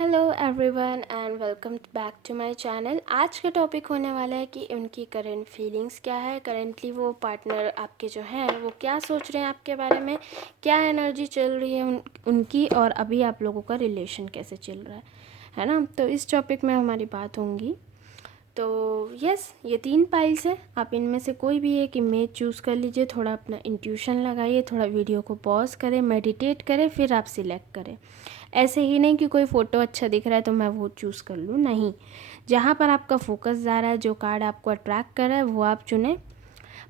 Hello everyone and welcome back to my channel. आज का topic होने वाला है कि उनकी करंट फीलिंग्स क्या है, करंटली वो पार्टनर आपके जो हैं वो क्या सोच रहे हैं आपके बारे में, क्या एनर्जी चल रही है उनकी, और अभी आप लोगों का रिलेशन कैसे चल रहा है ना। तो इस टॉपिक में हमारी बात होंगी। तो यस, ये 3 पाइल्स है, आप इनमें से कोई भी एक इमेज चूज़ कर लीजिए, थोड़ा अपना इंट्यूशन लगाइए, थोड़ा वीडियो को पॉज करें, मेडिटेट करें, फिर आप सिलेक्ट करें। ऐसे ही नहीं कि कोई फ़ोटो अच्छा दिख रहा है तो मैं वो चूज़ कर लूँ, नहीं। जहाँ पर आपका फोकस जा रहा है, जो कार्ड आपको अट्रैक्ट कर रहा है वो आप चुनें।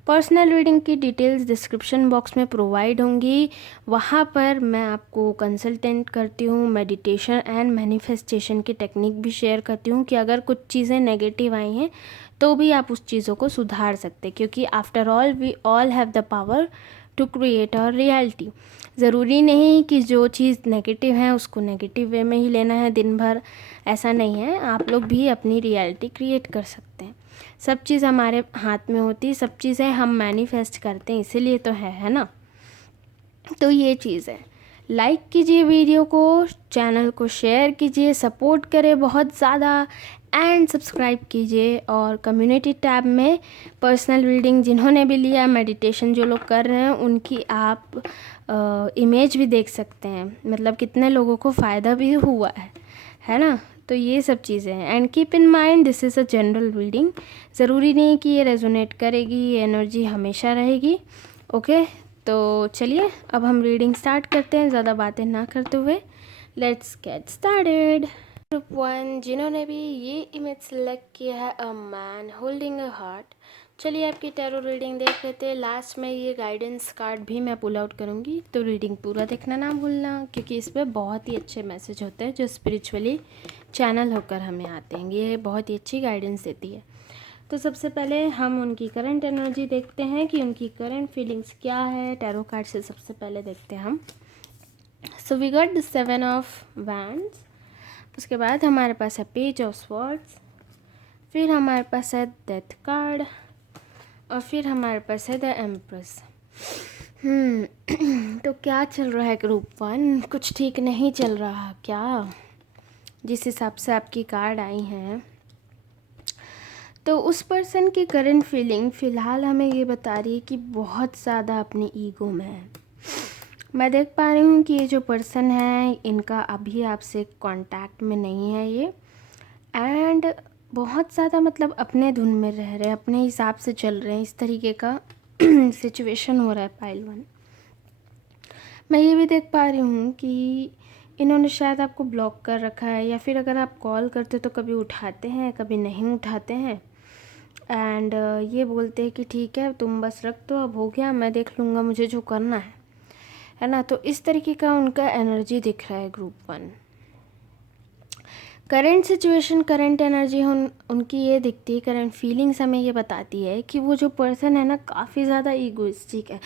पर्सनल रीडिंग की डिटेल्स डिस्क्रिप्शन बॉक्स में प्रोवाइड होंगी, वहाँ पर मैं आपको कंसल्टेंट करती हूँ, मेडिटेशन एंड मैनिफेस्टेशन की टेक्निक भी शेयर करती हूँ कि अगर कुछ चीज़ें नेगेटिव आई हैं तो भी आप उस चीज़ों को सुधार सकते, क्योंकि after all we all have the power to create our reality. ज़रूरी नहीं कि जो चीज़ नेगेटिव है उसको नेगेटिव वे में ही लेना है दिन भर, ऐसा नहीं है। आप लोग भी अपनी रियलिटी क्रिएट कर सकते हैं। सब चीज़ हमारे हाथ में होती है, सब चीज़ें हम मैनिफेस्ट करते हैं, इसीलिए तो है ना। तो ये चीज़ है, लाइक कीजिए वीडियो को, चैनल को शेयर कीजिए, सपोर्ट करें बहुत ज़्यादा, एंड सब्सक्राइब कीजिए। और कम्युनिटी टैब में पर्सनल रीडिंग जिन्होंने भी लिया, मेडिटेशन जो लोग कर रहे हैं, उनकी आप इमेज भी देख सकते हैं, मतलब कितने लोगों को फ़ायदा भी हुआ है ना। तो ये सब चीज़ें हैं। And keep in mind this is a general reading, ज़रूरी नहीं कि ये रेजोनेट करेगी, ये एनर्जी हमेशा रहेगी। ओके, तो चलिए अब हम रीडिंग स्टार्ट करते हैं, ज़्यादा बातें ना करते हुए। Let's get started. ग्रुप 1 जिन्होंने भी ये इमेज सेलेक्ट किया है, a man holding a heart. चलिए आपकी टैरो रीडिंग देख लेते हैं। लास्ट में ये गाइडेंस कार्ड भी मैं पुल आउट करूँगी, तो रीडिंग पूरा देखना ना भूलना, क्योंकि इस पर बहुत ही अच्छे मैसेज होते हैं जो स्पिरिचुअली चैनल होकर हमें आते हैं। ये बहुत ही अच्छी गाइडेंस देती है। तो सबसे पहले हम उनकी करंट एनर्जी देखते हैं कि उनकी करंट फीलिंग्स क्या है। टैरो कार्ड से सबसे पहले देखते हैं हम। So we got the 7 of wands, उसके बाद हमारे पास है पेज ऑफ स्वॉर्ड्स, फिर हमारे पास है डेथ कार्ड, और फिर हमारे पास है द एम्प्रेस। तो क्या चल रहा है ग्रुप 1? कुछ ठीक नहीं चल रहा क्या? जिस हिसाब से आपकी कार्ड आई हैं, तो उस पर्सन की करंट फीलिंग फ़िलहाल हमें ये बता रही है कि बहुत ज़्यादा अपनी ईगो में है। मैं देख पा रही हूँ कि ये जो पर्सन है, इनका अभी आपसे कांटेक्ट में नहीं है ये, एंड बहुत ज़्यादा मतलब अपने धुन में रह रहे हैं, अपने हिसाब से चल रहे हैं, इस तरीके का सिचुएशन हो रहा है पाइल 1। मैं ये भी देख पा रही हूँ कि इन्होंने शायद आपको ब्लॉक कर रखा है, या फिर अगर आप कॉल करते तो कभी उठाते हैं कभी नहीं उठाते हैं, एंड ये बोलते हैं कि ठीक है तुम बस रख दो, अब हो गया, मैं देख लूँगा, मुझे जो करना है ना। तो इस तरीके का उनका एनर्जी दिख रहा है group 1। Current situation, current energy उनकी ये दिखती है, करंट फीलिंग्स हमें ये बताती है कि वो जो पर्सन है ना, काफ़ी ज़्यादा ईगोइस्टिक है,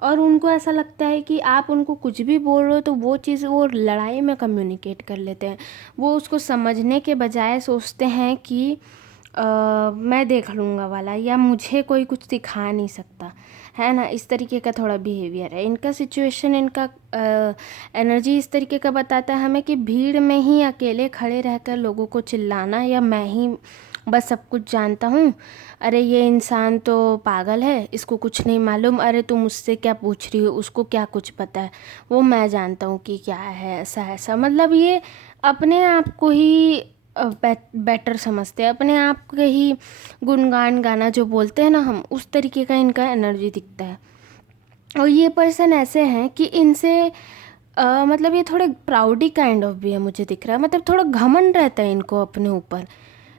और उनको ऐसा लगता है कि आप उनको कुछ भी बोल रहे हो तो वो चीज़ वो लड़ाई में कम्युनिकेट कर लेते हैं। वो उसको समझने के बजाय सोचते हैं कि मैं देख लूँगा वाला, या मुझे कोई कुछ दिखा नहीं सकता, है ना। इस तरीके का थोड़ा बिहेवियर है इनका। सिचुएशन, इनका एनर्जी इस तरीके का बताता है हमें कि भीड़ में ही अकेले खड़े रहकर लोगों को चिल्लाना, या मैं ही बस सब कुछ जानता हूँ, अरे ये इंसान तो पागल है, इसको कुछ नहीं मालूम, अरे तुम मुझसे क्या पूछ रही हो, उसको क्या कुछ पता है, वो मैं जानता हूँ कि क्या है, ऐसा ऐसा। मतलब ये अपने आप को ही बेटर समझते हैं, अपने आप के ही गुणगान गाना जो बोलते हैं ना हम, उस तरीके का इनका एनर्जी दिखता है। और ये पर्सन ऐसे हैं कि इनसे मतलब ये थोड़े प्राउडी काइंड ऑफ भी है, मुझे दिख रहा है, मतलब थोड़ा घमंड रहता है इनको अपने ऊपर,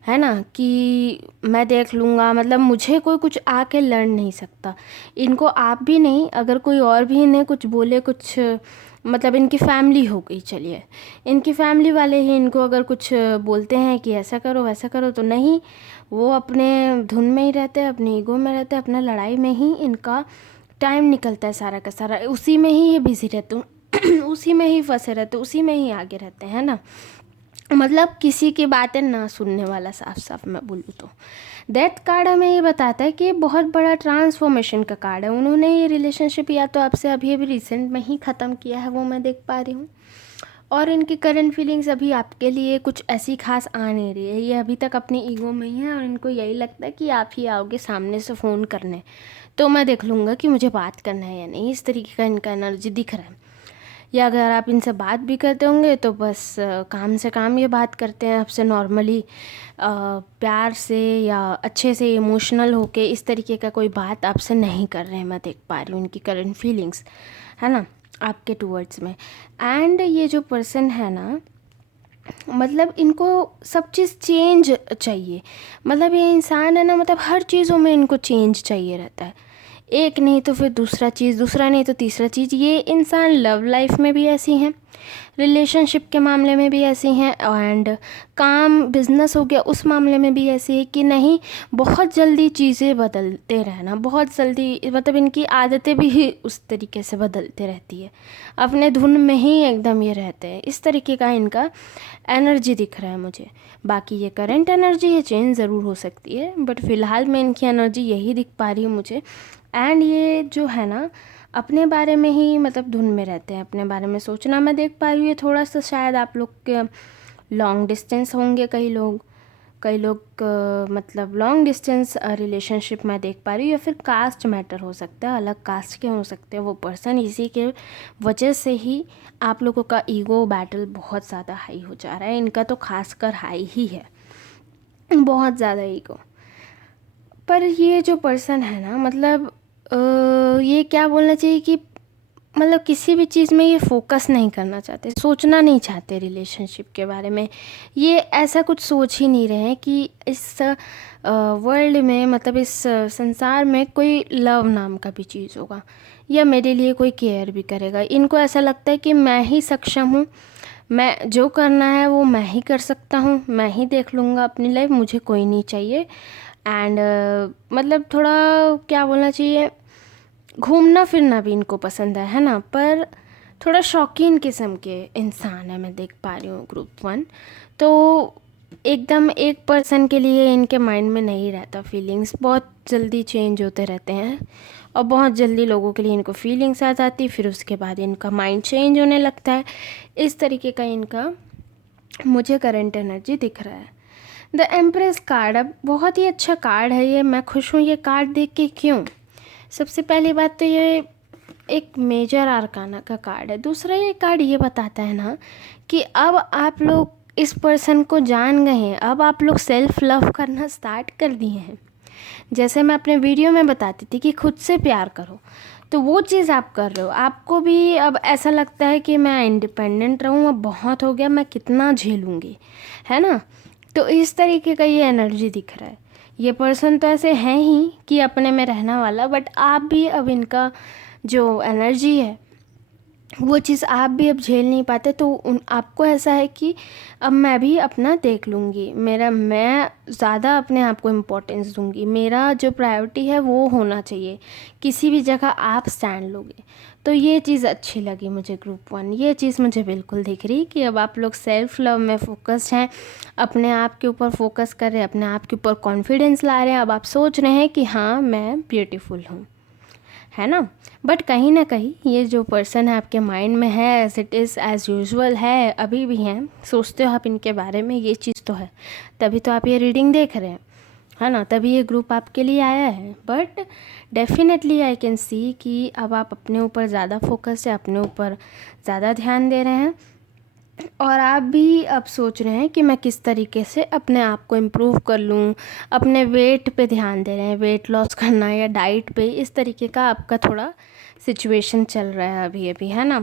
है ना, कि मैं देख लूँगा, मतलब मुझे कोई कुछ आके लड़ नहीं सकता। इनको आप भी नहीं, अगर कोई और भी इन्हें कुछ बोले, कुछ मतलब इनकी फैमिली हो गई, चलिए इनकी फैमिली वाले ही इनको अगर कुछ बोलते हैं कि ऐसा करो वैसा करो, तो नहीं, वो अपने धुन में ही रहते हैं, अपने ईगो में रहते हैं, अपना लड़ाई में ही इनका टाइम निकलता है सारा का सारा, उसी में ही ये बिजी रहते हैं, उसी में ही फंसे रहते, उसी में ही आगे रहते हैं ना। मतलब किसी की बातें ना सुनने वाला, साफ साफ मैं बोलूँ तो। डेथ कार्ड हमें ये बताता है कि ये बहुत बड़ा ट्रांसफॉर्मेशन का कार्ड है। उन्होंने ये रिलेशनशिप या तो आपसे अभी अभी रिसेंट में ही ख़त्म किया है, वो मैं देख पा रही हूँ, और इनकी करंट फीलिंग्स अभी आपके लिए कुछ ऐसी खास आ नहीं रही है। ये अभी तक अपनी ईगो में ही है और इनको यही लगता है कि आप ही आओगे सामने से फ़ोन करने तो मैं देख लूँगा कि मुझे बात करना है या नहीं। इस तरीके का इनका एनर्जी दिख रहा है। या अगर आप इनसे बात भी करते होंगे तो बस काम से काम ये बात करते हैं आपसे नॉर्मली, प्यार से या अच्छे से इमोशनल होके इस तरीके का कोई बात आपसे नहीं कर रहे हैं। मैं देख पा रही हूँ इनकी करंट फीलिंग्स, है ना, आपके टूवर्ड्स में। एंड ये जो पर्सन है ना, मतलब इनको सब चीज़ चेंज चाहिए। मतलब ये इंसान है ना, मतलब हर चीज़ों में इनको चेंज चाहिए रहता है। एक नहीं तो फिर दूसरा चीज़, दूसरा नहीं तो तीसरा चीज़। ये इंसान लव लाइफ में भी ऐसी हैं, रिलेशनशिप के मामले में भी ऐसी हैं, एंड काम बिजनेस हो गया उस मामले में भी ऐसी है कि नहीं, बहुत जल्दी चीज़ें बदलते रहना, बहुत जल्दी, मतलब इनकी आदतें भी उस तरीके से बदलते रहती है, अपने धुन में ही एकदम ये रहते हैं। इस तरीके का इनका एनर्जी दिख रहा है मुझे। बाकी ये करंट एनर्जी है, चेंज ज़रूर हो सकती है, बट फ़िलहाल में इनकी एनर्जी यही दिख पा रही है मुझे। एंड ये जो है ना, अपने बारे में ही मतलब धुन में रहते हैं, अपने बारे में सोचना मैं देख पा रही हूँ। थोड़ा सा शायद आप लोग के लॉन्ग डिस्टेंस होंगे, कई लोग मतलब लॉन्ग डिस्टेंस रिलेशनशिप में देख पा रही हूँ, या फिर कास्ट मैटर हो सकता है, अलग कास्ट के हो सकते हैं वो पर्सन। इसी के वजह से ही आप लोगों का ईगो बैटल बहुत ज़्यादा हाई हो जा रहा है। इनका तो खासकर हाई ही है, बहुत ज़्यादा ईगो। पर ये जो पर्सन है ना, मतलब ये क्या बोलना चाहिए कि मतलब किसी भी चीज़ में ये फोकस नहीं करना चाहते, सोचना नहीं चाहते रिलेशनशिप के बारे में। ये ऐसा कुछ सोच ही नहीं रहे हैं कि इस वर्ल्ड में, मतलब इस संसार में कोई लव नाम का भी चीज़ होगा, या मेरे लिए कोई केयर भी करेगा। इनको ऐसा लगता है कि मैं ही सक्षम हूँ, मैं जो करना है वो मैं ही कर सकता हूँ, मैं ही देख लूँगा अपनी लाइफ, मुझे कोई नहीं चाहिए। एंड मतलब थोड़ा क्या बोलना चाहिए, घूमना फिरना भी इनको पसंद है ना, पर थोड़ा शौकीन किस्म के इंसान है, मैं देख पा रही हूँ ग्रुप 1। तो एकदम एक पर्सन के लिए इनके माइंड में नहीं रहता, फीलिंग्स बहुत जल्दी चेंज होते रहते हैं और बहुत जल्दी लोगों के लिए इनको फीलिंग्स आ जाती, फिर उसके बाद इनका माइंड चेंज होने लगता है। इस तरीके का इनका मुझे करंट एनर्जी दिख रहा है। द एम्प्रेस कार्ड, अब बहुत ही अच्छा कार्ड है ये, मैं खुश हूँ ये कार्ड देख के। क्यों? सबसे पहली बात तो ये एक मेजर आर्काना का कार्ड है। दूसरा ये कार्ड ये बताता है ना कि अब आप लोग इस पर्सन को जान गए हैं, अब आप लोग सेल्फ लव करना स्टार्ट कर दिए हैं। जैसे मैं अपने वीडियो में बताती थी कि खुद से प्यार करो, तो वो चीज़ आप कर रहे हो। आपको भी अब ऐसा लगता है कि मैं इंडिपेंडेंट रहूँ, अब बहुत हो गया, मैं कितना झेलूँगी, है ना। तो इस तरीके का ये एनर्जी दिख रहा है। ये पर्सन तो ऐसे हैं ही कि अपने में रहना वाला, बट आप भी अब इनका जो एनर्जी है वो चीज़ आप भी अब झेल नहीं पाते, तो आपको ऐसा है कि अब मैं भी अपना देख लूँगी, मैं ज़्यादा अपने आप को इम्पोर्टेंस दूँगी, मेरा जो प्रायोरिटी है वो होना चाहिए, किसी भी जगह आप स्टैंड लोगे। तो ये चीज़ अच्छी लगी मुझे ग्रुप 1, ये चीज़ मुझे बिल्कुल दिख रही कि अब आप लोग सेल्फ लव में फोकस्ड हैं, अपने आप के ऊपर फोकस कर रहे हैं, अपने आप के ऊपर कॉन्फिडेंस ला रहे हैं। अब आप सोच रहे हैं कि हाँ मैं ब्यूटीफुल हूँ, है ना। बट कहीं ना कहीं ये जो पर्सन है आपके माइंड में है, as it is as usual है, अभी भी हैं, सोचते हो आप इनके बारे में, ये चीज़ तो है, तभी तो आप ये रीडिंग देख रहे हैं, है ना, तभी ये ग्रुप आपके लिए आया है। But definitely I can see कि अब आप अपने ऊपर ज़्यादा फोकस है, अपने ऊपर ज़्यादा ध्यान दे रहे हैं, और आप भी अब सोच रहे हैं कि मैं किस तरीके से अपने आप को इम्प्रूव कर लूँ, अपने वेट पे ध्यान दे रहे हैं, वेट लॉस करना या डाइट पे, इस तरीके का आपका थोड़ा सिचुएशन चल रहा है अभी अभी, है ना।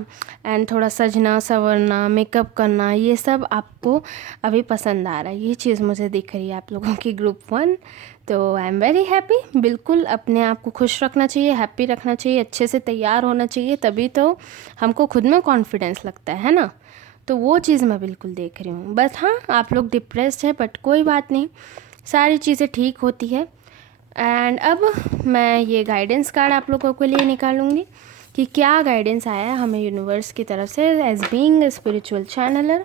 एंड थोड़ा सजना संवरना, मेकअप करना, ये सब आपको अभी पसंद आ रहा है, ये चीज़ मुझे दिख रही है आप लोगों की ग्रुप 1। तो आई एम वेरी हैप्पी। बिल्कुल अपने आप को खुश रखना चाहिए, हैप्पी रखना चाहिए, अच्छे से तैयार होना चाहिए, तभी तो हमको खुद में कॉन्फिडेंस लगता है ना। तो वो चीज़ मैं बिल्कुल देख रही हूँ। बस हाँ, आप लोग डिप्रेस्ड है, बट कोई बात नहीं, सारी चीज़ें ठीक होती है। एंड अब मैं ये गाइडेंस कार्ड आप लोगों के लिए निकालूंगी कि क्या गाइडेंस आया है हमें यूनिवर्स की तरफ से एज बीइंग स्पिरिचुअल चैनलर।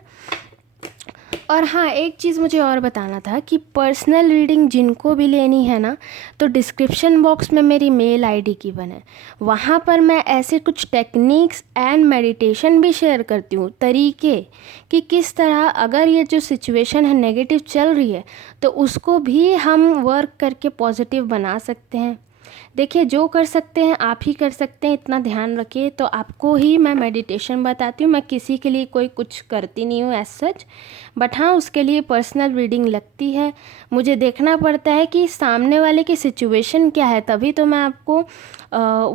और हाँ, एक चीज़ मुझे और बताना था कि पर्सनल रीडिंग जिनको भी लेनी है ना, तो डिस्क्रिप्शन बॉक्स में मेरी मेल आईडी गिवन है। वहाँ पर मैं ऐसे कुछ टेक्निक्स एंड मेडिटेशन भी शेयर करती हूँ, तरीके कि किस तरह अगर ये जो सिचुएशन है नेगेटिव चल रही है तो उसको भी हम वर्क करके पॉजिटिव बना सकते हैं। देखिए, जो कर सकते हैं आप ही कर सकते हैं, इतना ध्यान रखिए। तो आपको ही मैं मेडिटेशन बताती हूँ, मैं किसी के लिए कोई कुछ करती नहीं हूँ एज सच, बट हाँ उसके लिए पर्सनल रीडिंग लगती है। मुझे देखना पड़ता है कि सामने वाले की सिचुएशन क्या है, तभी तो मैं आपको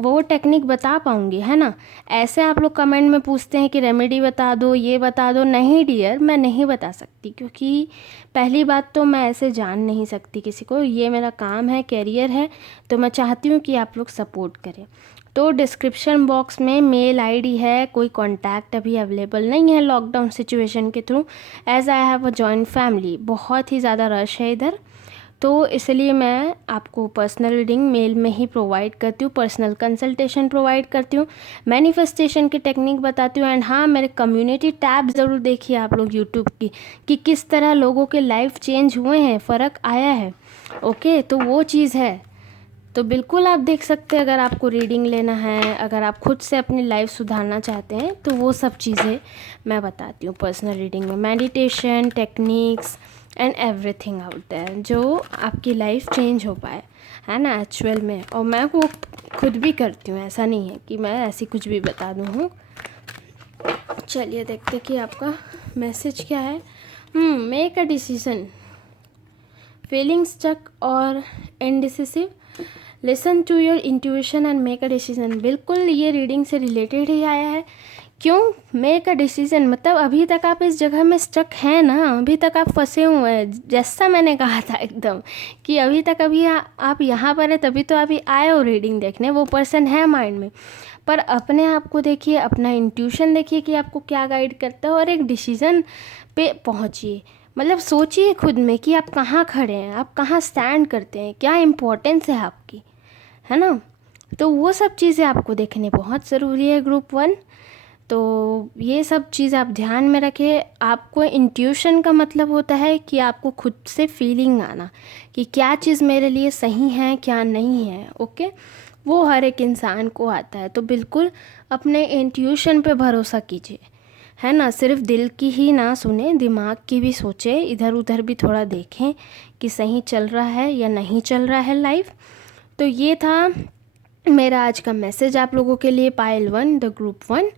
वो टेक्निक बता पाऊँगी, है ना। ऐसे आप लोग कमेंट में पूछते हैं कि रेमेडी बता दो, ये बता दो, नहीं डियर, मैं नहीं बता सकती, क्योंकि पहली बात तो मैं ऐसे जान नहीं सकती किसी को, ये मेरा काम है, कैरियर है, तो मैं चाहती हूँ कि आप लोग सपोर्ट करें। तो डिस्क्रिप्शन बॉक्स में मेल आईडी है, कोई कांटेक्ट अभी अवेलेबल नहीं है लॉकडाउन सिचुएशन के through, as I have a joint family, बहुत ही ज़्यादा रश है इधर, तो इसलिए मैं आपको पर्सनल रीडिंग मेल में ही प्रोवाइड करती हूँ, पर्सनल कंसल्टेशन प्रोवाइड करती हूँ, मैनिफेस्टेशन की टेक्निक बताती हूँ। एंड हाँ, मेरे कम्युनिटी टैब ज़रूर देखिए आप लोग यूट्यूब की, कि किस तरह लोगों के लाइफ चेंज हुए हैं, फ़र्क आया है। ओके, तो वो चीज़ है, तो बिल्कुल आप देख सकते हैं। अगर आपको रीडिंग लेना है, अगर आप खुद से अपनी लाइफ सुधारना चाहते हैं, तो वो सब चीज़ें मैं बताती हूँ पर्सनल रीडिंग में, meditation techniques and everything out there, जो आपकी लाइफ चेंज हो पाए, है ना, एक्चुअल में। और मैं वो खुद भी करती हूँ, ऐसा नहीं है कि मैं ऐसी कुछ भी बता दूँ हूँ। चलिए देखते कि आपका मैसेज क्या है। Make a decision, feeling stuck और indecisive, listen to your intuition and make a decision. बिल्कुल ये रीडिंग से रिलेटेड ही आया है। क्यों मेक अ डिसीजन, मतलब अभी तक आप इस जगह में स्टक हैं ना, अभी तक आप फंसे हुए हैं, जैसा मैंने कहा था एकदम, कि अभी तक आप यहाँ पर है, तभी तो अभी आए हो रीडिंग देखने। वो पर्सन है माइंड में, पर अपने आप को देखिए, अपना इंट्यूशन देखिए कि आपको क्या गाइड करता है, और एक डिसीजन पे पहुँचिए। मतलब सोचिए खुद में कि आप कहाँ खड़े हैं, आप कहाँ स्टैंड करते हैं, क्या इम्पोर्टेंस है आपकी, है ना। तो वो सब चीज़ें आपको देखने बहुत ज़रूरी है ग्रुप 1। तो ये सब चीज़ आप ध्यान में रखें। आपको इंट्यूशन का मतलब होता है कि आपको खुद से फीलिंग आना कि क्या चीज़ मेरे लिए सही है, क्या नहीं है। ओके, वो हर एक इंसान को आता है, तो बिल्कुल अपने इंट्यूशन पे भरोसा कीजिए, है ना। सिर्फ दिल की ही ना सुने, दिमाग की भी सोचें, इधर उधर भी थोड़ा देखें कि सही चल रहा है या नहीं चल रहा है लाइफ। तो ये था मेरा आज का मैसेज आप लोगों के लिए, पाइल 1 द ग्रुप 1।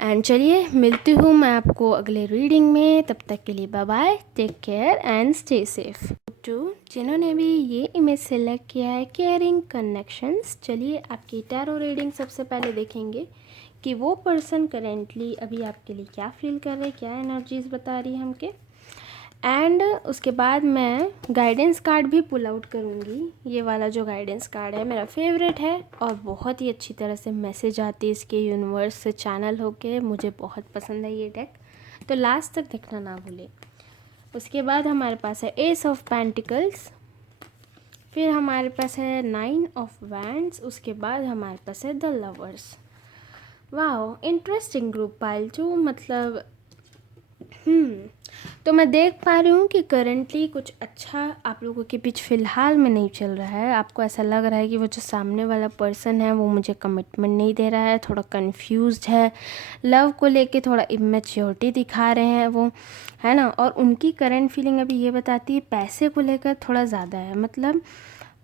एंड चलिए मिलती हूँ मैं आपको अगले रीडिंग में, तब तक के लिए bye bye, take care and stay safe. To जिन्होंने भी ये इमेज सेलेक्ट किया है, केयरिंग कनेक्शंस, चलिए आपकी टैरो रीडिंग सबसे पहले देखेंगे कि वो पर्सन करेंटली अभी आपके लिए क्या फील कर रहे हैं, क्या एनर्जीज बता रही है हमके। एंड उसके बाद मैं गाइडेंस कार्ड भी पुल आउट करूँगी। ये वाला जो गाइडेंस कार्ड है मेरा फेवरेट है, और बहुत ही अच्छी तरह से मैसेज आती है इसके यूनिवर्स से चैनल होके, मुझे बहुत पसंद है ये डेक, तो लास्ट तक देखना ना भूलें। उसके बाद हमारे पास है एस ऑफ पेंटिकल्स, फिर हमारे पास है 9 ऑफ वैंड्स, उसके बाद हमारे पास है द लवर्स। वाह, इंटरेस्टिंग ग्रुप पाइल 2, मतलब तो मैं देख पा रही हूँ कि करेंटली कुछ अच्छा आप लोगों के बीच फ़िलहाल में नहीं चल रहा है। आपको ऐसा लग रहा है कि वो जो सामने वाला पर्सन है वो मुझे कमिटमेंट नहीं दे रहा है, थोड़ा कंफ्यूज्ड है, लव को लेके थोड़ा इमेच्योरिटी दिखा रहे हैं वो, है ना। और उनकी करंट फीलिंग अभी ये बताती है पैसे को लेकर थोड़ा ज़्यादा है, मतलब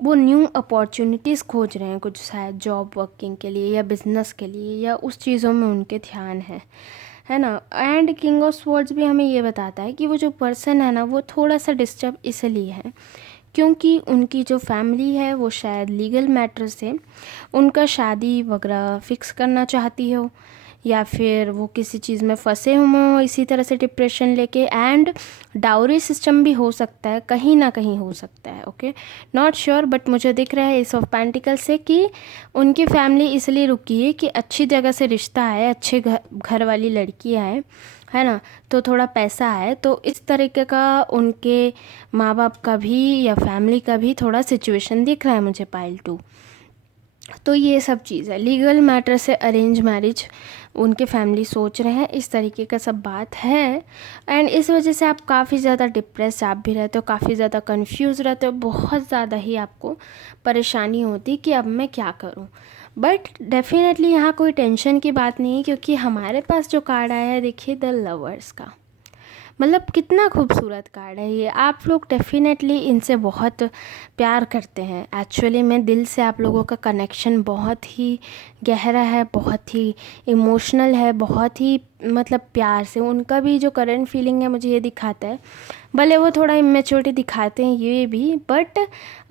वो न्यू अपॉर्चुनिटीज़ खोज रहे हैं कुछ, शायद जॉब वर्किंग के लिए या बिज़नेस के लिए, या उस चीज़ों में उनके ध्यान है ना। एंड किंग ऑफ स्वॉर्ड्स भी हमें ये बताता है कि वो जो पर्सन है ना, वो थोड़ा सा डिस्टर्ब इसलिए है क्योंकि उनकी जो फैमिली है वो शायद लीगल मैटर से उनका शादी वगैरह फिक्स करना चाहती हो, या फिर वो किसी चीज़ में फंसे हुए हो इसी तरह से डिप्रेशन लेके। एंड डाउरी सिस्टम भी हो सकता है, कहीं ना कहीं हो सकता है, ओके, नॉट श्योर, बट मुझे दिख रहा है एस ऑफ पेंटिकल से कि उनकी फैमिली इसलिए रुकी है कि अच्छी जगह से रिश्ता है, अच्छे घर वाली लड़की है ना, तो थोड़ा पैसा है, तो इस तरीके का उनके माँ बाप का भी या फैमिली का भी थोड़ा सिचुएशन दिख रहा है मुझे पाइल 2। तो ये सब चीज़ है, लीगल मैटर से अरेंज मैरिज उनके फैमिली सोच रहे हैं, इस तरीके का सब बात है। एंड इस वजह से आप काफ़ी ज़्यादा डिप्रेस आप भी रहते हो, काफ़ी ज़्यादा कंफ्यूज रहते हो, बहुत ज़्यादा ही आपको परेशानी होती कि अब मैं क्या करूं। बट डेफिनेटली यहाँ कोई टेंशन की बात नहीं है, क्योंकि हमारे पास जो कार्ड आया है देखिए, द लवर्स का, मतलब कितना खूबसूरत कार्ड है ये। आप लोग डेफिनेटली इनसे बहुत प्यार करते हैं, एक्चुअली में दिल से आप लोगों का कनेक्शन बहुत ही गहरा है, बहुत ही इमोशनल है, बहुत ही मतलब प्यार से। उनका भी जो करंट फीलिंग है मुझे ये दिखाता है, भले वो थोड़ा इमेच्योरिटी दिखाते हैं ये भी, बट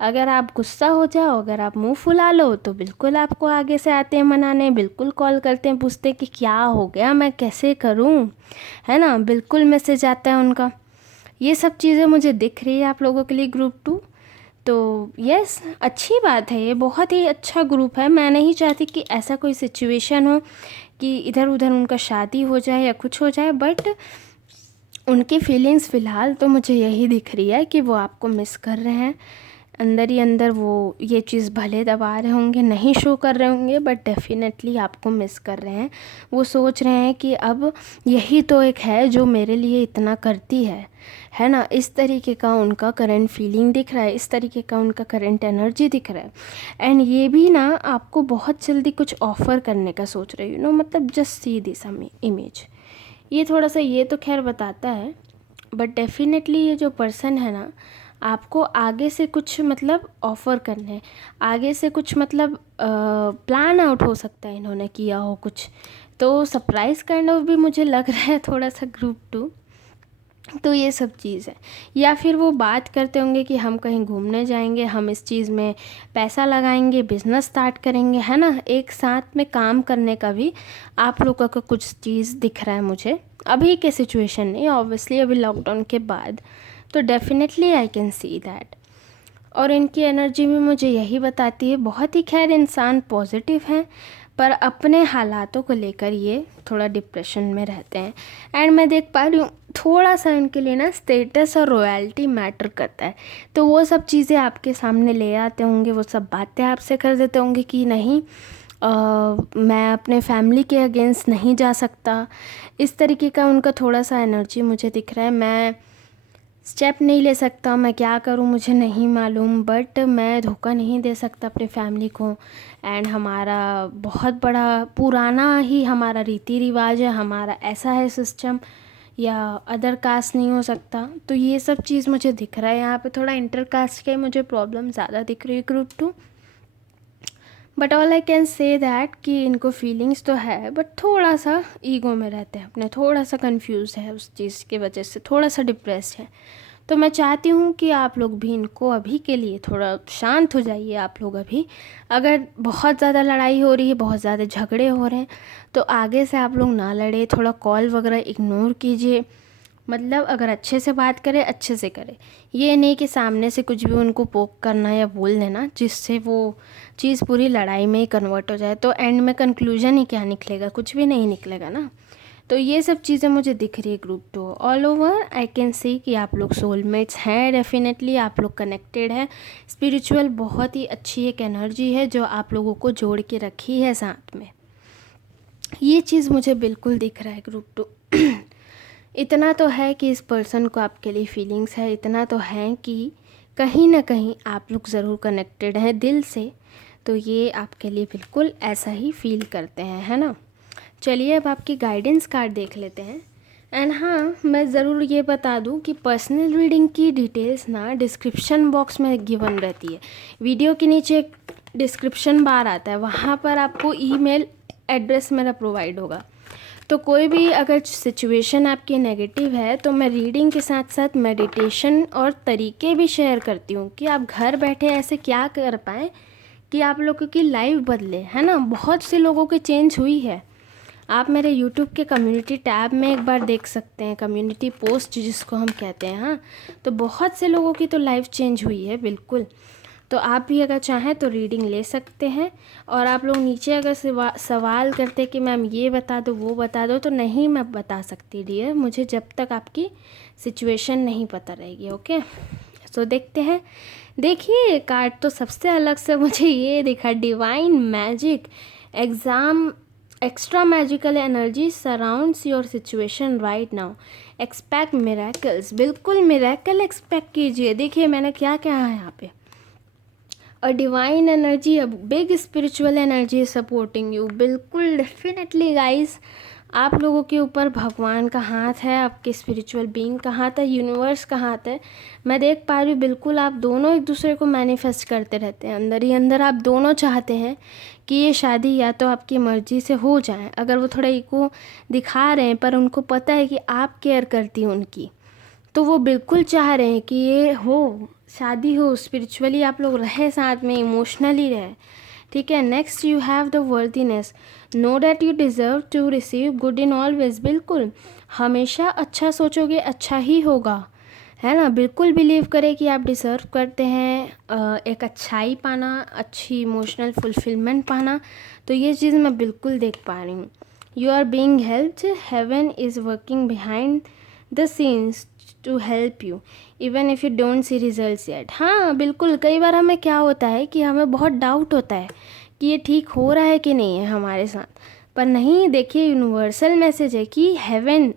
अगर आप गुस्सा हो जाओ, अगर आप मुंह फुला लो, तो बिल्कुल आपको आगे से आते हैं मनाने, बिल्कुल कॉल करते हैं, पूछते हैं कि क्या हो गया, मैं कैसे करूं, है ना, बिल्कुल मैसेज आता है उनका। ये सब चीज़ें मुझे दिख रही है आप लोगों के लिए ग्रुप 2। तो यस, अच्छी बात है, ये बहुत ही अच्छा ग्रुप है। मैं नहीं चाहती कि ऐसा कोई सिचुएशन हो कि इधर उधर उनका शादी हो जाए या कुछ हो जाए, बट उनकी फीलिंग्स फ़िलहाल तो मुझे यही दिख रही है कि वो आपको मिस कर रहे हैं। अंदर ही अंदर वो ये चीज़ भले दबा रहे होंगे, नहीं शो कर रहे होंगे, बट डेफिनेटली आपको मिस कर रहे हैं। वो सोच रहे हैं कि अब यही तो एक है जो मेरे लिए इतना करती है ना। इस तरीके का उनका करंट फीलिंग दिख रहा है, इस तरीके का उनका करंट एनर्जी दिख रहा है। एंड ये भी ना आपको बहुत जल्दी कुछ ऑफ़र करने का सोच रहे हो, मतलब जस्ट सी दिस इमेज। ये थोड़ा सा ये तो खैर बताता है, बट डेफिनेटली ये जो पर्सन है ना, आपको आगे से कुछ मतलब ऑफ़र करने हैं, आगे से कुछ मतलब प्लान आउट हो सकता है इन्होंने किया हो कुछ, तो सरप्राइज़ काइंड ऑफ भी मुझे लग रहा है थोड़ा सा ग्रुप 2। तो ये सब चीज़ है, या फिर वो बात करते होंगे कि हम कहीं घूमने जाएंगे, हम इस चीज़ में पैसा लगाएंगे, बिजनेस स्टार्ट करेंगे, है ना, एक साथ में काम करने का भी आप लोगों का कुछ चीज़ दिख रहा है मुझे। अभी के सिचुएशन नहीं, ऑब्वियसली अभी लॉकडाउन के बाद, तो definitely I can see that. और इनकी एनर्जी भी मुझे यही बताती है, बहुत ही खैर इंसान पॉजिटिव हैं, पर अपने हालातों को लेकर ये थोड़ा डिप्रेशन में रहते हैं। एंड मैं देख पा रही हूँ थोड़ा सा इनके लिए ना स्टेटस और रॉयल्टी मैटर करता है, तो वो सब चीज़ें आपके सामने ले आते होंगे, वो सब बातें आपसे कर देते होंगे कि नहीं, मैं अपने फैमिली के अगेंस्ट नहीं जा सकता। इस तरीके का उनका थोड़ा सा एनर्जी मुझे दिख रहा है। मैं स्टेप नहीं ले सकता, मैं क्या करूं मुझे नहीं मालूम, बट मैं धोखा नहीं दे सकता अपने फैमिली को। एंड हमारा बहुत बड़ा पुराना ही हमारा रीति रिवाज है, हमारा ऐसा है सिस्टम, या अदर कास्ट नहीं हो सकता। तो ये सब चीज़ मुझे दिख रहा है यहाँ पे, थोड़ा इंटर कास्ट के मुझे प्रॉब्लम ज़्यादा दिख रही है group 2। But all I can say that कि इनको फीलिंग्स तो है, बट थोड़ा सा ईगो में रहते हैं अपने, थोड़ा सा कंफ्यूज है उस चीज़ की वजह से, थोड़ा सा डिप्रेस्ड है। तो मैं चाहती हूँ कि आप लोग भी इनको अभी के लिए थोड़ा शांत हो जाइए। आप लोग अभी, अगर बहुत ज़्यादा लड़ाई हो रही है, बहुत ज़्यादा झगड़े हो रहे हैं, तो आगे से आप लोग ना लड़े, थोड़ा कॉल वगैरह इग्नोर कीजिए। मतलब अगर अच्छे से बात करें, अच्छे से करें, ये नहीं कि सामने से कुछ भी उनको पोक करना या बोल देना जिससे वो चीज़ पूरी लड़ाई में ही कन्वर्ट हो जाए, तो एंड में कंक्लूजन ही क्या निकलेगा, कुछ भी नहीं निकलेगा ना। तो ये सब चीज़ें मुझे दिख रही है group 2। All over I can see कि आप लोग सोलमेट्स हैं, डेफिनेटली आप लोग कनेक्टेड हैं। स्पिरिचुअल बहुत ही अच्छी एक एनर्जी है जो आप लोगों को जोड़ के रखी है साथ में, ये चीज़ मुझे बिल्कुल दिख रहा है ग्रुप 2। इतना तो है कि इस पर्सन को आपके लिए फीलिंग्स है, इतना तो है कि कहीं ना कहीं आप लोग ज़रूर कनेक्टेड हैं दिल से, तो ये आपके लिए बिल्कुल ऐसा ही फील करते हैं, है ना। चलिए अब आपकी गाइडेंस कार्ड देख लेते हैं। एंड हाँ, मैं ज़रूर ये बता दूँ कि पर्सनल रीडिंग की डिटेल्स ना डिस्क्रिप्शन बॉक्स में गिवन रहती है। वीडियो के नीचे एक डिस्क्रिप्शन बार आता है, वहाँ पर आपको ईमेल एड्रेस मेरा प्रोवाइड होगा। तो कोई भी अगर सिचुएशन आपकी नेगेटिव है, तो मैं रीडिंग के साथ साथ मेडिटेशन और तरीके भी शेयर करती हूँ कि आप घर बैठे ऐसे क्या कर पाएँ कि आप लोगों की लाइफ बदले, है ना। बहुत से लोगों की चेंज हुई है। आप मेरे यूट्यूब के कम्युनिटी टैब में एक बार देख सकते हैं, कम्युनिटी पोस्ट जिसको हम कहते हैं। हाँ, तो बहुत से लोगों की तो लाइफ चेंज हुई है बिल्कुल। तो आप भी अगर चाहें तो रीडिंग ले सकते हैं। और आप लोग नीचे अगर सवाल करते कि मैम ये बता दो वो बता दो, तो नहीं मैं बता सकती डियर, मुझे जब तक आपकी सिचुएशन नहीं पता रहेगी। ओके, तो देखते हैं। देखिए कार्ड तो सबसे अलग से मुझे ये दिखा, divine magic, exam, extra magical energy surrounds your situation right now, expect miracles. बिल्कुल मिरेकल एक्सपेक्ट कीजिए। देखिए मैंने क्या कहा है यहाँ पे, a divine energy, a big spiritual energy supporting you. बिल्कुल डेफिनेटली गाइस, आप लोगों के ऊपर भगवान का हाथ है, आपके स्पिरिचुअल बीइंग का हाथ है, यूनिवर्स का हाथ है। मैं देख पा रही हूँ बिल्कुल आप दोनों एक दूसरे को मैनिफेस्ट करते रहते हैं, अंदर ही अंदर आप दोनों चाहते हैं कि ये शादी या तो आपकी मर्ज़ी से हो जाए। अगर वो थोड़ा ईगो दिखा रहे हैं पर उनको पता है कि आप केयर करती हैं उनकी, तो वो बिल्कुल चाह रहे हैं कि ये हो, शादी हो, स्पिरिचुअली आप लोग रहे साथ में, इमोशनली रहे। ठीक है। Next you have the worthiness, know that you deserve to receive good in always. बिल्कुल हमेशा अच्छा सोचोगे अच्छा ही होगा, है ना। बिल्कुल बिलीव करें कि आप डिज़र्व करते हैं एक अच्छाई पाना, अच्छी इमोशनल फुलफिलमेंट पाना। तो ये चीज़ मैं बिल्कुल देख पा रही हूँ। You are being helped, heaven is working behind the scenes to help you even if you don't see results yet. हाँ बिल्कुल, कई बार हमें क्या होता है कि हमें बहुत डाउट होता है कि ये ठीक हो रहा है कि नहीं है हमारे साथ, पर नहीं। देखिए यूनिवर्सल मैसेज है कि हेवन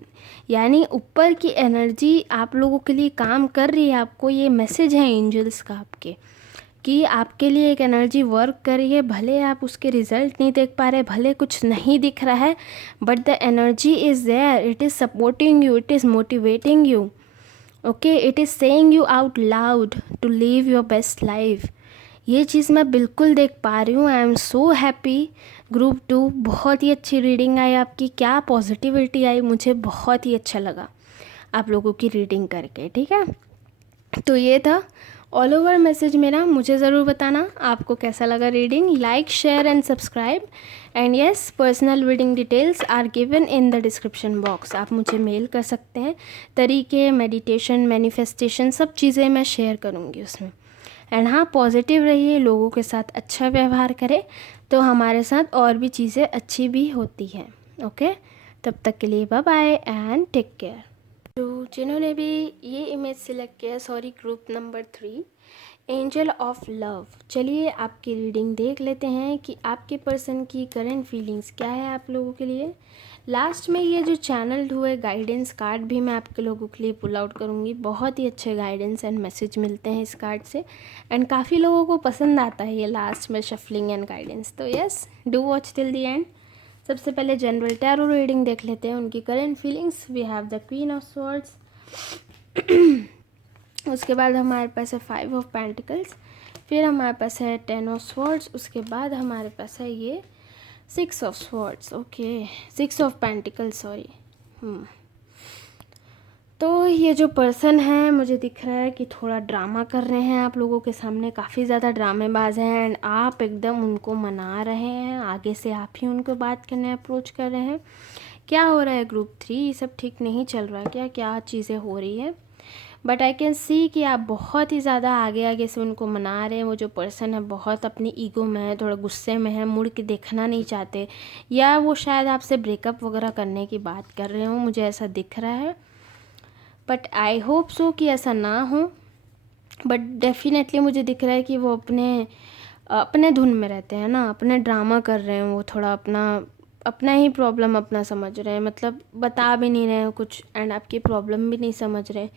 यानी ऊपर की एनर्जी आप लोगों के लिए काम कर रही है। आपको ये मैसेज है एंजल्स का आपके, कि आपके लिए एक एनर्जी वर्क कर रही है। भले आप उसके रिजल्ट नहीं देख पा रहे, भले कुछ नहीं दिख रहा है, but the energy is there, it is supporting you, it is motivating you, okay, it is saying you out loud to live your best life. ये चीज़ मैं बिल्कुल देख पा रही हूँ। I am so happy. Group 2 बहुत ही अच्छी रीडिंग आई आपकी, क्या पॉजिटिविटी आई, मुझे बहुत ही अच्छा लगा आप लोगों की रीडिंग करके। ठीक है, तो ये था ऑल ओवर मैसेज मेरा। मुझे ज़रूर बताना आपको कैसा लगा reading. Like, share and subscribe, and yes, personal reading details are given in the description box. आप मुझे मेल कर सकते हैं। तरीके, मेडिटेशन, मैनिफेस्टेशन, सब चीज़ें मैं शेयर करूँगी उसमें। एंड हाँ, पॉजिटिव रहिए, लोगों के साथ अच्छा व्यवहार करें, तो हमारे साथ और भी चीज़ें अच्छी भी होती हैं। ओके, तब तक के लिए bye bye and take care. तो जिन्होंने भी ये इमेज सिलेक्ट किया, sorry, group number 3, angel of love. चलिए आपकी रीडिंग देख लेते हैं कि आपके पर्सन की करंट फीलिंग्स क्या है आप लोगों के लिए। लास्ट में ये जो चैनल्ड हुए गाइडेंस कार्ड भी मैं आपके लोगों के लिए पुल आउट करूँगी। बहुत ही अच्छे गाइडेंस एंड मैसेज मिलते हैं इस कार्ड से, एंड काफ़ी लोगों को पसंद आता है ये लास्ट में शफलिंग एंड गाइडेंस। तो yes, do watch till the end. सबसे पहले जनरल टैरो रीडिंग देख लेते हैं, उनकी current feelings. We have the queen of swords, उसके बाद हमारे पास है 5 ऑफ पेंटिकल्स, फिर हमारे पास है 10 ऑफ स्वॉर्ड्स, उसके बाद हमारे पास है ये 6 of swords, okay, 6 of pentacles, sorry. तो ये जो पर्सन है मुझे दिख रहा है कि थोड़ा ड्रामा कर रहे हैं आप लोगों के सामने, काफ़ी ज़्यादा ड्रामेबाज हैं, एंड आप एकदम उनको मना रहे हैं, आगे से आप ही उनको बात करने अप्रोच कर रहे हैं। क्या हो रहा है ग्रुप 3, ये सब ठीक नहीं चल रहा, क्या क्या चीज़ें हो रही है। बट आई कैन सी कि आप बहुत ही ज़्यादा आगे आगे से उनको मना रहे हैं। वो जो पर्सन है बहुत अपनी ईगो में है, थोड़ा गुस्से में है, मुड़ के देखना नहीं चाहते, या वो शायद आपसे ब्रेकअप वगैरह करने की बात कर रहे हो, मुझे ऐसा दिख रहा है। बट आई होप सो कि ऐसा ना हो, बट डेफिनेटली मुझे दिख रहा है कि वो अपने अपने धुन में रहते हैं ना, अपने ड्रामा कर रहे हैं, वो थोड़ा अपना ही प्रॉब्लम अपना समझ रहे हैं, मतलब बता भी नहीं रहे हैं कुछ, एंड आपकी प्रॉब्लम भी नहीं समझ रहे।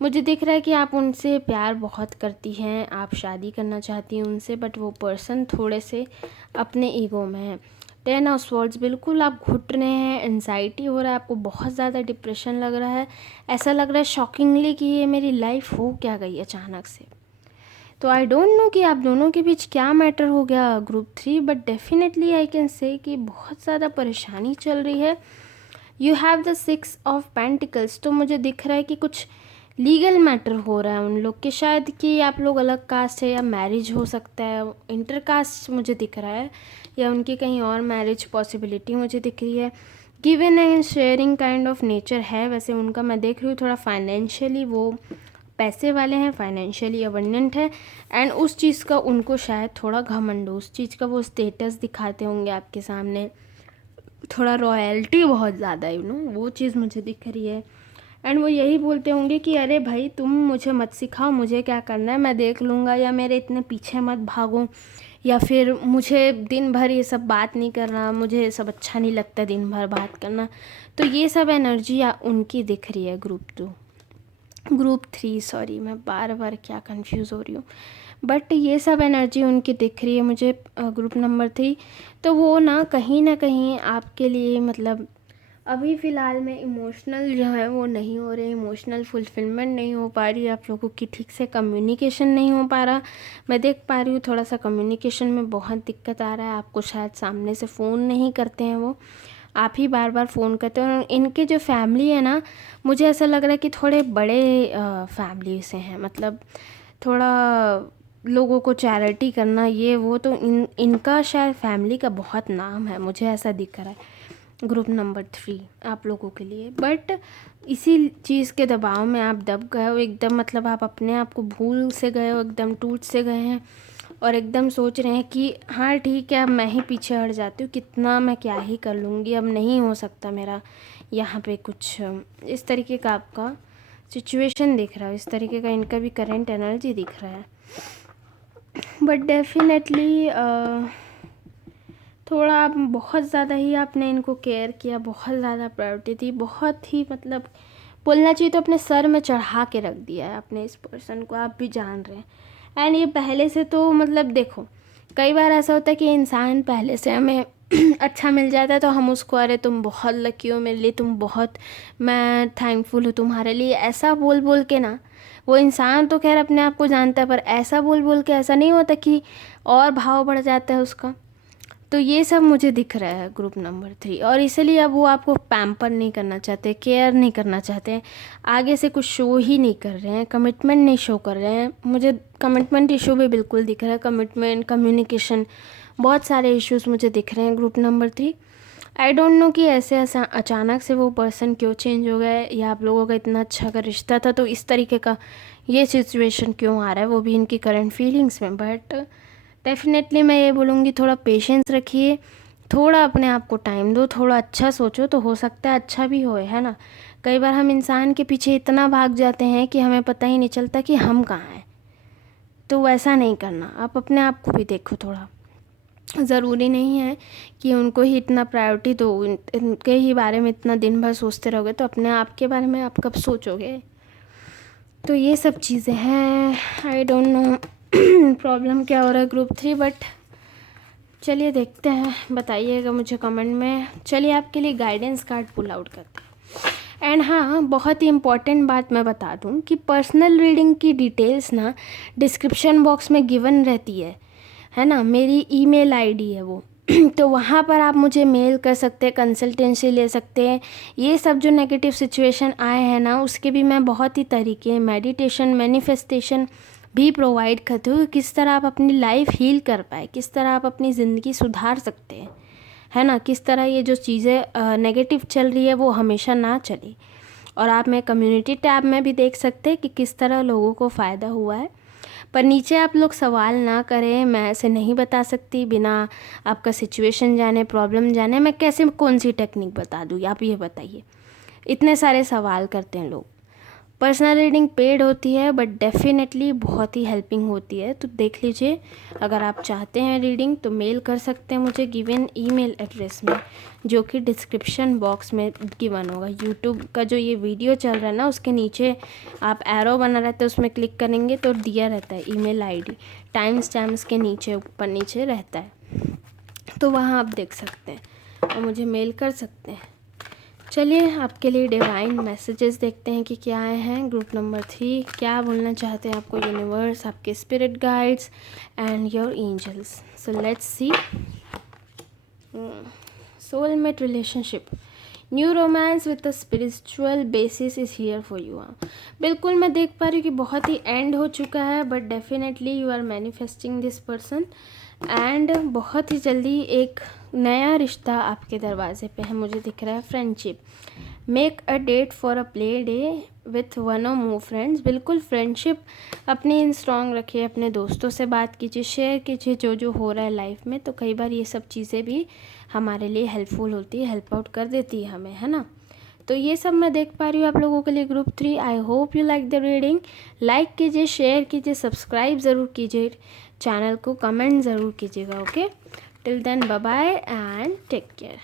मुझे दिख रहा है कि आप उनसे प्यार बहुत करती हैं, आप शादी करना चाहती हैं उनसे, बट वो पर्सन थोड़े से अपने ईगो में है। 10 ऑफ स्वॉर्ड्स, बिल्कुल आप घुट रहे हैं, एनजाइटी हो रहा है आपको, बहुत ज़्यादा डिप्रेशन लग रहा है, ऐसा लग रहा है शॉकिंगली कि ये मेरी लाइफ हो क्या गई अचानक से। तो आई डोंट नो कि आप दोनों के बीच क्या मैटर हो गया group 3, but definitely I can say कि बहुत ज़्यादा परेशानी चल रही है। You have the 6 of pentacles, तो मुझे दिख रहा है कि कुछ लीगल मैटर हो रहा है उन लोग के, शायद कि आप लोग अलग कास्ट है, या मैरिज हो सकता है, इंटर कास्ट मुझे दिख रहा है, या उनकी कहीं और मैरिज पॉसिबिलिटी मुझे दिख रही है। Given and sharing kind of nature है वैसे उनका, मैं देख रही हूँ थोड़ा फाइनेंशियली वो पैसे वाले हैं, फाइनेंशियली अबंडेंट है, एंड उस चीज़ का उनको शायद थोड़ा घमंड हो, उस चीज़ का वो स्टेटस दिखाते होंगे आपके सामने, थोड़ा रॉयल्टी बहुत ज़्यादा, वो चीज़ मुझे दिख रही है। एंड वो यही बोलते होंगे कि अरे भाई तुम मुझे मत सिखाओ, मुझे क्या करना है मैं देख लूँगा, या मेरे इतने पीछे मत भागो, या फिर मुझे दिन भर ये सब बात नहीं करना, मुझे ये सब अच्छा नहीं लगता दिन भर बात करना। तो ये सब एनर्जी उनकी दिख रही है ग्रुप 3, सॉरी मैं बार बार क्या कंफ्यूज हो रही हूँ, बट ये सब एनर्जी उनकी दिख रही है मुझे ग्रुप नंबर 3। तो वो ना कहीं आपके लिए मतलब अभी फ़िलहाल में इमोशनल जो है वो नहीं हो रहे, इमोशनल फुलफिलमेंट नहीं हो पा रही, आप लोगों की ठीक से कम्युनिकेशन नहीं हो पा रहा। मैं देख पा रही हूँ थोड़ा सा कम्युनिकेशन में बहुत दिक्कत आ रहा है आपको, शायद सामने से फ़ोन नहीं करते हैं वो, आप ही बार बार फ़ोन करते हैं। और इनके जो फैमिली है ना, मुझे ऐसा लग रहा है कि थोड़े बड़े फैमिली से हैं, मतलब थोड़ा लोगों को चैरिटी करना ये वो, तो इनका शायद फैमिली का बहुत नाम है, मुझे ऐसा दिख रहा है ग्रुप नंबर 3 आप लोगों के लिए। बट इसी चीज़ के दबाव में आप दब गए हो एकदम, मतलब आप अपने आप को भूल से गए हो, एकदम टूट से गए हैं, और एकदम सोच रहे हैं कि हाँ ठीक है अब मैं ही पीछे हट जाती हूँ, कितना मैं क्या ही कर लूँगी, अब नहीं हो सकता मेरा यहाँ पे कुछ। इस तरीके का आपका सिचुएशन दिख रहा है, इस तरीके का इनका भी करंट एनर्जी दिख रहा है। बट डेफिनेटली थोड़ा आप बहुत ज़्यादा ही आपने इनको केयर किया, बहुत ज़्यादा प्रायोरिटी दी, बहुत ही मतलब बोलना चाहिए तो अपने सर में चढ़ा के रख दिया है आपने इस पर्सन को, आप भी जान रहे हैं। एंड ये पहले से तो मतलब देखो कई बार ऐसा होता है कि इंसान पहले से हमें अच्छा मिल जाता है तो हम उसको अरे तुम बहुत लकी हो मेरे लिए, तुम बहुत, मैं थैंकफुल हूँ तुम्हारे लिए, ऐसा बोल बोल के ना, वो इंसान तो खैर अपने आप को जानता है, पर ऐसा बोल बोल के ऐसा नहीं होता कि और भाव बढ़ जाता है उसका। तो ये सब मुझे दिख रहा है ग्रुप नंबर 3, और इसलिए अब वो आपको पैम्पर नहीं करना चाहते, केयर नहीं करना चाहते हैं, आगे से कुछ शो ही नहीं कर रहे हैं, कमिटमेंट नहीं शो कर रहे हैं। मुझे कमिटमेंट इशू भी बिल्कुल दिख रहा है, कमिटमेंट, कम्युनिकेशन, बहुत सारे इश्यूज मुझे दिख रहे हैं group number 3। I don't know कि ऐसे ऐसा अचानक से वो पर्सन क्यों चेंज हो गए, या आप लोगों का इतना अच्छा अगर रिश्ता था तो इस तरीके का ये सिचुएशन क्यों आ रहा है, वो भी इनकी करंट फीलिंग्स में। बट डेफिनेटली मैं ये बोलूँगी थोड़ा पेशेंस रखिए, थोड़ा अपने आप को टाइम दो, थोड़ा अच्छा सोचो तो हो सकता है अच्छा भी होए, है ना। कई बार हम इंसान के पीछे इतना भाग जाते हैं कि हमें पता ही नहीं चलता कि हम कहाँ हैं। तो वैसा नहीं करना, आप अपने आप को भी देखो थोड़ा, ज़रूरी नहीं है कि उनको ही इतना प्रायोरिटी दो, उनके ही बारे में इतना दिन भर सोचते रहोगे तो अपने आप के बारे में आप कब सोचोगे। तो ये सब चीज़ें हैं, आई डोंट नो प्रॉब्लम क्या हो रहा है ग्रुप 3, बट चलिए देखते हैं, बताइएगा मुझे कमेंट में। चलिए आपके लिए गाइडेंस कार्ड पुल आउट करते हैं। एंड हाँ, बहुत ही इम्पॉर्टेंट बात मैं बता दूँ कि पर्सनल रीडिंग की डिटेल्स ना डिस्क्रिप्शन बॉक्स में गिवन रहती है ना, मेरी ईमेल आईडी है वो तो वहाँ पर आप मुझे मेल कर सकते हैं, कंसल्टेंसी ले सकते हैं। ये सब जो नेगेटिव सिचुएशन आए हैं ना, उसके भी मैं बहुत ही तरीके, मेडिटेशन, मैनिफेस्टेशन भी प्रोवाइड करती हूँ, किस तरह आप अपनी लाइफ हील कर पाए, किस तरह आप अपनी ज़िंदगी सुधार सकते हैं, है ना, किस तरह ये जो चीज़ें नेगेटिव चल रही है वो हमेशा ना चले। और आप मेरे कम्युनिटी टैब में भी देख सकते हैं कि किस तरह लोगों को फ़ायदा हुआ है। पर नीचे आप लोग सवाल ना करें, मैं ऐसे नहीं बता सकती बिना आपका सिचुएशन जाने, प्रॉब्लम जाने, मैं कैसे कौन सी टेक्निक बता दूँ, आप ये बताइए। इतने सारे सवाल करते हैं लोग। पर्सनल रीडिंग पेड होती है बट डेफिनेटली बहुत ही हेल्पिंग होती है, तो देख लीजिए। अगर आप चाहते हैं रीडिंग तो मेल कर सकते हैं मुझे गिवन ईमेल एड्रेस में, जो कि डिस्क्रिप्शन बॉक्स में गिवन होगा। यूट्यूब का जो ये वीडियो चल रहा है ना, उसके नीचे आप एरो बना रहता है, उसमें क्लिक करेंगे तो दिया रहता है ईमेल आईडी, टाइम स्टैम्प्स के नीचे ऊपर नीचे रहता है, तो वहाँ आप देख सकते हैं और मुझे मेल कर सकते हैं। चलिए आपके लिए डिवाइन मैसेजेस देखते हैं कि क्या आए हैं ग्रुप नंबर 3, क्या बोलना चाहते हैं आपको यूनिवर्स, आपके spirit guides and your angels. So let's see. Soulmate relationship, new romance with a spiritual basis is here for you. बिल्कुल मैं देख पा रही हूँ कि बहुत ही एंड हो चुका है, but definitely you are manifesting this person, and बहुत ही जल्दी एक नया रिश्ता आपके दरवाजे पे है, मुझे दिख रहा है। Friendship, make a date for a play day with one or more friends. बिल्कुल फ्रेंडशिप अपनी स्ट्रॉन्ग रखिए, अपने दोस्तों से बात कीजिए, शेयर कीजिए जो जो हो रहा है लाइफ में। तो कई बार ये सब चीज़ें भी हमारे लिए हेल्पफुल होती है, हेल्प आउट कर देती है हमें, है ना। तो ये सब मैं देख पा रही हूँ आप लोगों के लिए group 3। I hope you like the reading. Like कीजिए, शेयर कीजिए, सब्सक्राइब ज़रूर कीजिए चैनल को, कमेंट ज़रूर कीजिएगा। Okay, till then bye bye and take care.